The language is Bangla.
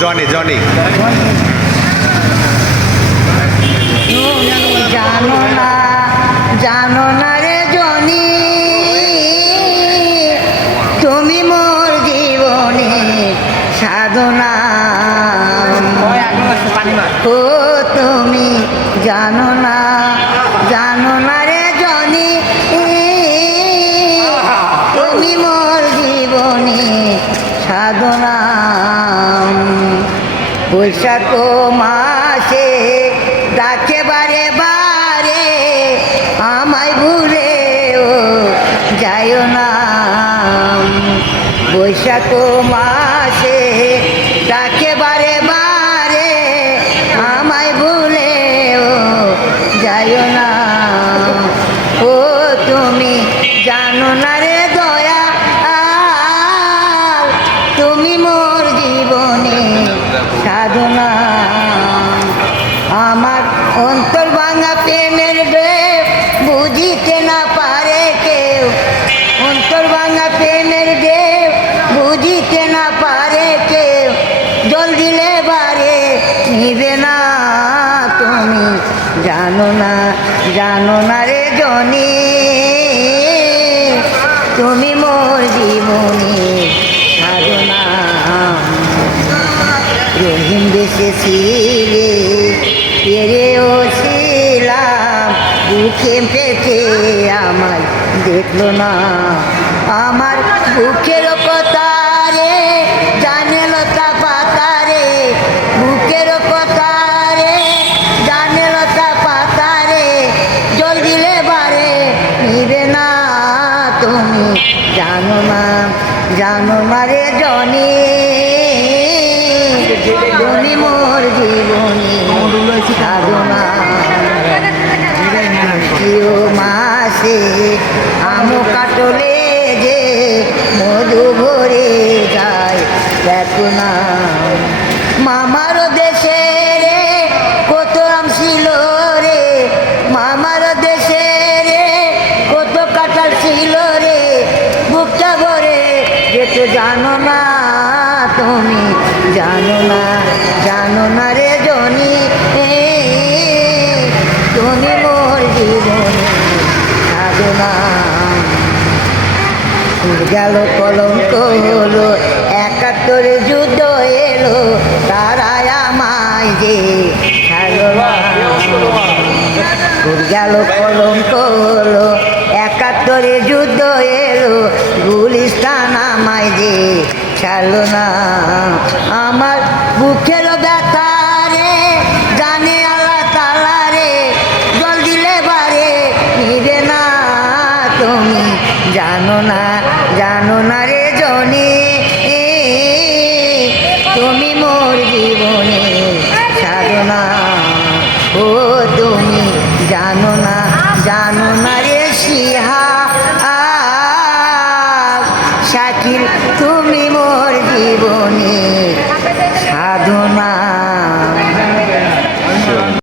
জনি জনি জানো না রে জনি, তুমি মোর জীবনে সাধনা। ও তুমি জানো না রে জনি, তুমি মোর জীবনে সাধনা। বৈশাখ মাসে ডাকে বারে বারে, আমায় ভুলে ও যাইও না। বৈশাখ মাসে ডাকে বারে বারে, আমায় ভুলে ও যাইও না। ও তুমি জানো না রে দয়া, তুমি মোর জীবনে সাধনা। আমার অন্তর ভাঙা প্রেমের ঢেউ বুঝিতে না পারে কেউ, অন্তর ভাঙা প্রেমের ঢেউ বুঝিতে না পারে কেউ। জল দিলে বারে নিবে না, তুমি জানো না রে জনি, তুমি মোর জীবনে সাধনা। রহিম দেশে ছিলে পেরেও ছিলাম, বুকে পেটে আমায় দেখলো না। আমার বুকের কথা রে জানে লতা পাতা রে, বুকের কথা রে জানে লতা পাতা রে। জল দিলে বারে নিবে না, তুমি জানো না রে জনি, তুমি মোর জীবনে সাধনা। কেউ মাসে আমো কাটলে যে মধু ভরে যায় দেখো না। মামার দেশে রে কত আম ছিল রে, মামার দেশে রে কত কাঁঠাল ছিল রে। বুকটা ভরে যেত জানো না, তুমি জানো না রে জনি, তুমি মোর জীবনে সাধনা। গেল কলঙ্ক হলো, ৭১ যুদ্ধ এলো, তারাই আমায় যে গেল কলঙ্ক হলো, ৭১ যুদ্ধ এলো, গুলিস্তান আমায় যে ছাড়লো না। আমার বুকের ব্যথা রে জানে আল্লাহ তাআলা রে, জল দিলে বারে নিবে না, তুমি জানো না রে জনি, তুমি মোর জীবনে সাধনা। ও তুমি জানো না রে সিহা শাকিল, তুমি মোর জীবনে